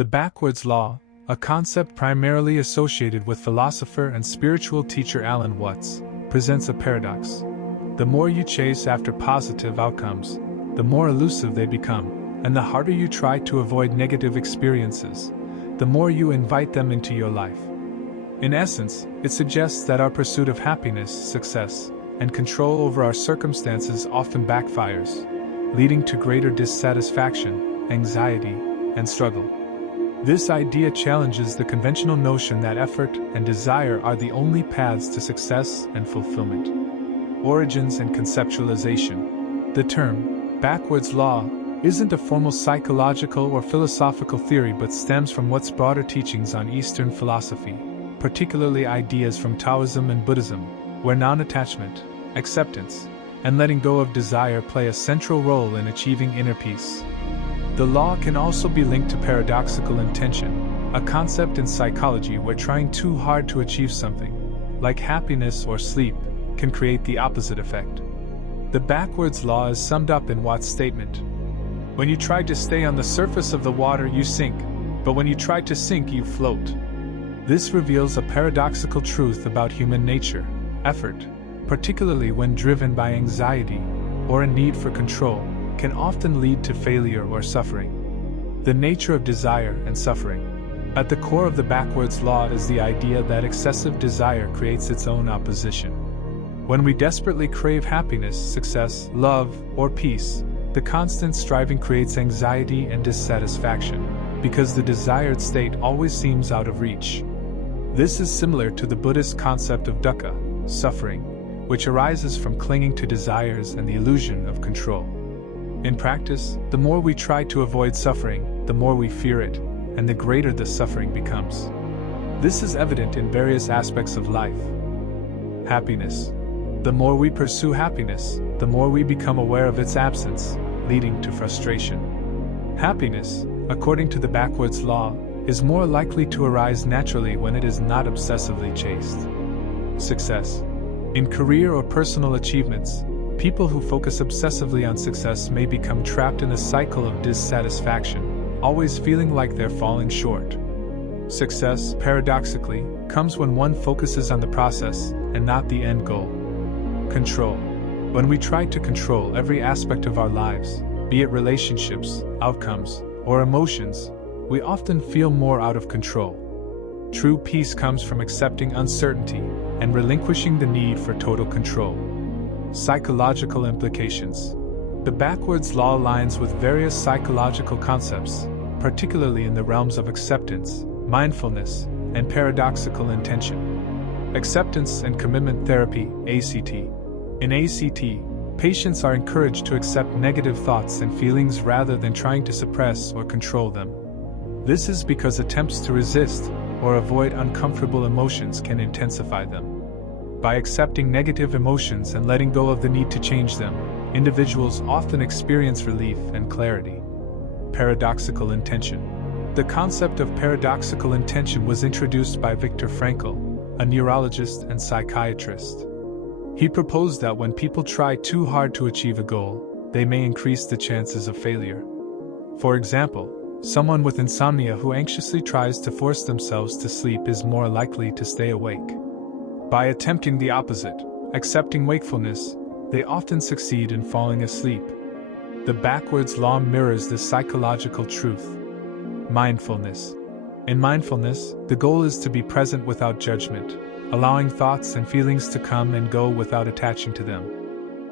The backwards law, a concept primarily associated with philosopher and spiritual teacher Alan Watts, presents a paradox. The more you chase after positive outcomes, the more elusive they become, and the harder you try to avoid negative experiences, the more you invite them into your life. In essence, it suggests that our pursuit of happiness, success, and control over our circumstances often backfires, leading to greater dissatisfaction, anxiety, and struggle. This idea challenges the conventional notion that effort and desire are the only paths to success and fulfillment. Origins and conceptualization. The term, backwards law, isn't a formal psychological or philosophical theory but stems from Watt's broader teachings on Eastern philosophy, particularly ideas from Taoism and Buddhism, where non-attachment, acceptance, and letting go of desire play a central role in achieving inner peace. The law can also be linked to paradoxical intention, a concept in psychology where trying too hard to achieve something, like happiness or sleep, can create the opposite effect. The backwards law is summed up in Watt's statement: "When you try to stay on the surface of the water, you sink, but when you try to sink, you float." This reveals a paradoxical truth about human nature. Effort, particularly when driven by anxiety or a need for control, can often lead to failure or suffering. The nature of desire and suffering. At the core of the backwards law is the idea that excessive desire creates its own opposition. When we desperately crave happiness, success, love, or peace, the constant striving creates anxiety and dissatisfaction, because the desired state always seems out of reach. This is similar to the Buddhist concept of dukkha, suffering, which arises from clinging to desires and the illusion of control. In practice, the more we try to avoid suffering, the more we fear it, and the greater the suffering becomes. This is evident in various aspects of life. Happiness. The more we pursue happiness, the more we become aware of its absence, leading to frustration. Happiness, according to the backwards law, is more likely to arise naturally when it is not obsessively chased. Success. In career or personal achievements, people who focus obsessively on success may become trapped in a cycle of dissatisfaction, always feeling like they're falling short. Success, paradoxically, comes when one focuses on the process and not the end goal. Control. When we try to control every aspect of our lives, be it relationships, outcomes, or emotions, we often feel more out of control. True peace comes from accepting uncertainty and relinquishing the need for total control. Psychological implications. The backwards law aligns with various psychological concepts, particularly in the realms of acceptance, mindfulness, and paradoxical intention. Acceptance and commitment therapy, ACT. In ACT, patients are encouraged to accept negative thoughts and feelings rather than trying to suppress or control them. This is because attempts to resist or avoid uncomfortable emotions can intensify them. By accepting negative emotions and letting go of the need to change them, individuals often experience relief and clarity. Paradoxical intention. The concept of paradoxical intention was introduced by Viktor Frankl, a neurologist and psychiatrist. He proposed that when people try too hard to achieve a goal, they may increase the chances of failure. For example, someone with insomnia who anxiously tries to force themselves to sleep is more likely to stay awake. By attempting the opposite, accepting wakefulness, they often succeed in falling asleep. The backwards law mirrors this psychological truth. Mindfulness. In mindfulness, the goal is to be present without judgment, allowing thoughts and feelings to come and go without attaching to them.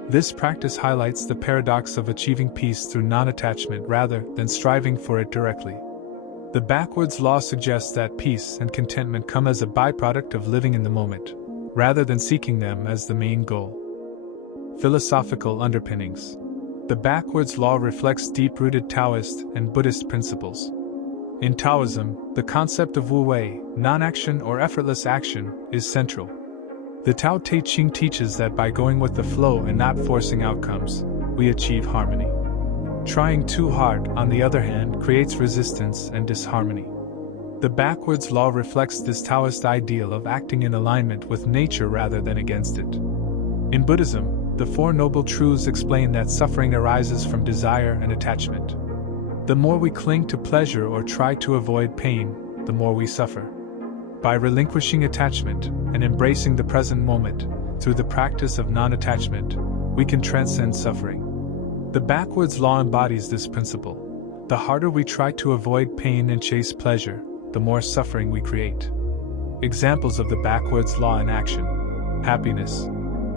This practice highlights the paradox of achieving peace through non-attachment rather than striving for it directly. The backwards law suggests that peace and contentment come as a byproduct of living in the moment, rather than seeking them as the main goal. Philosophical underpinnings. The backwards law reflects deep-rooted Taoist and Buddhist principles. In Taoism, the concept of wu-wei, non-action or effortless action, is central. The Tao Te Ching teaches that by going with the flow and not forcing outcomes, we achieve harmony. Trying too hard, on the other hand, creates resistance and disharmony. The backwards law reflects this Taoist ideal of acting in alignment with nature rather than against it. In Buddhism, the Four Noble Truths explain that suffering arises from desire and attachment. The more we cling to pleasure or try to avoid pain, the more we suffer. By relinquishing attachment and embracing the present moment, through the practice of non-attachment, we can transcend suffering. The backwards law embodies this principle. The harder we try to avoid pain and chase pleasure, the more suffering we create. Examples of the backwards law in action. Happiness.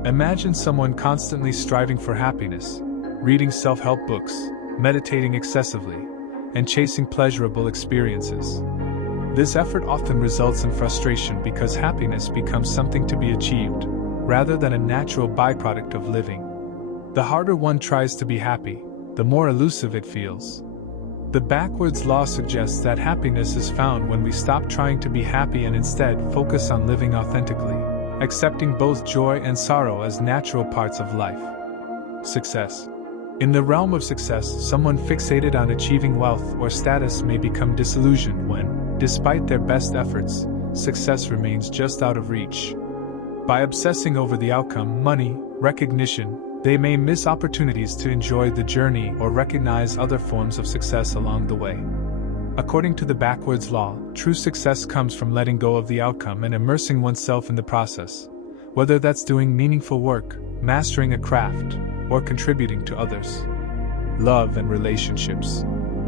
Imagine someone constantly striving for happiness, reading self-help books, meditating excessively, and chasing pleasurable experiences. This effort often results in frustration because happiness becomes something to be achieved, rather than a natural byproduct of living. The harder one tries to be happy, the more elusive it feels. The backwards law suggests that happiness is found when we stop trying to be happy and instead focus on living authentically, accepting both joy and sorrow as natural parts of life. Success. In the realm of success, someone fixated on achieving wealth or status may become disillusioned when, despite their best efforts, success remains just out of reach. By obsessing over the outcome, money, recognition, they may miss opportunities to enjoy the journey or recognize other forms of success along the way. According to the backwards law, true success comes from letting go of the outcome and immersing oneself in the process, whether that's doing meaningful work, mastering a craft, or contributing to others. Love and relationships.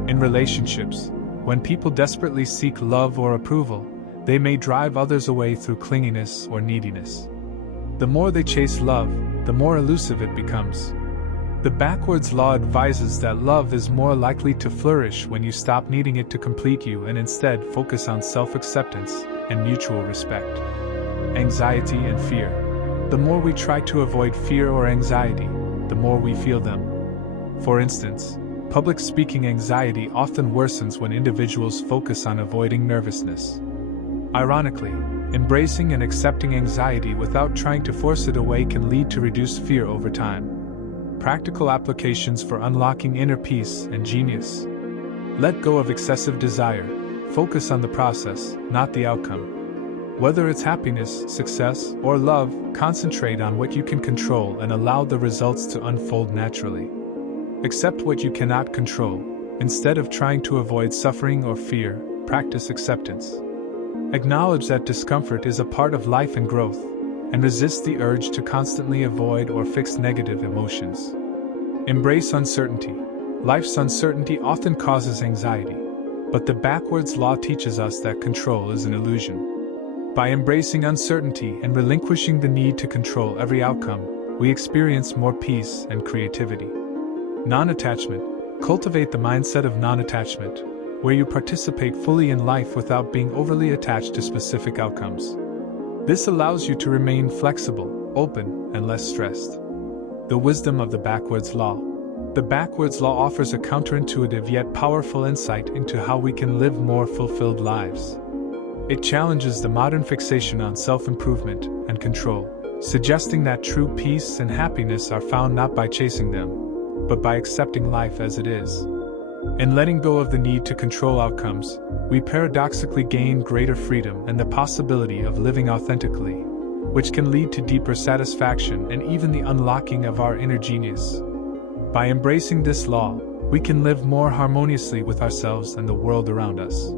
In relationships, when people desperately seek love or approval, they may drive others away through clinginess or neediness. The more they chase love, the more elusive it becomes. The backwards law advises that love is more likely to flourish when you stop needing it to complete you and instead focus on self-acceptance and mutual respect. Anxiety and fear. The more we try to avoid fear or anxiety, the more we feel them. For instance, public speaking anxiety often worsens when individuals focus on avoiding nervousness. Ironically, embracing and accepting anxiety without trying to force it away can lead to reduced fear over time. Practical applications for unlocking inner peace and genius. Let go of excessive desire. Focus on the process, not the outcome. Whether it's happiness, success, or love, concentrate on what you can control and allow the results to unfold naturally. Accept what you cannot control. Instead of trying to avoid suffering or fear, practice acceptance. Acknowledge that discomfort is a part of life and growth, and resist the urge to constantly avoid or fix negative emotions. Embrace uncertainty. Life's uncertainty often causes anxiety, but the backwards law teaches us that control is an illusion. By embracing uncertainty and relinquishing the need to control every outcome, we experience more peace and creativity. Non-attachment. Cultivate the mindset of non-attachment, where you participate fully in life without being overly attached to specific outcomes. This allows you to remain flexible, open, and less stressed. The wisdom of the backwards law. The backwards law offers a counterintuitive yet powerful insight into how we can live more fulfilled lives. It challenges the modern fixation on self-improvement and control, suggesting that true peace and happiness are found not by chasing them, but by accepting life as it is. In letting go of the need to control outcomes, we paradoxically gain greater freedom and the possibility of living authentically, which can lead to deeper satisfaction and even the unlocking of our inner genius. By embracing this law, we can live more harmoniously with ourselves and the world around us.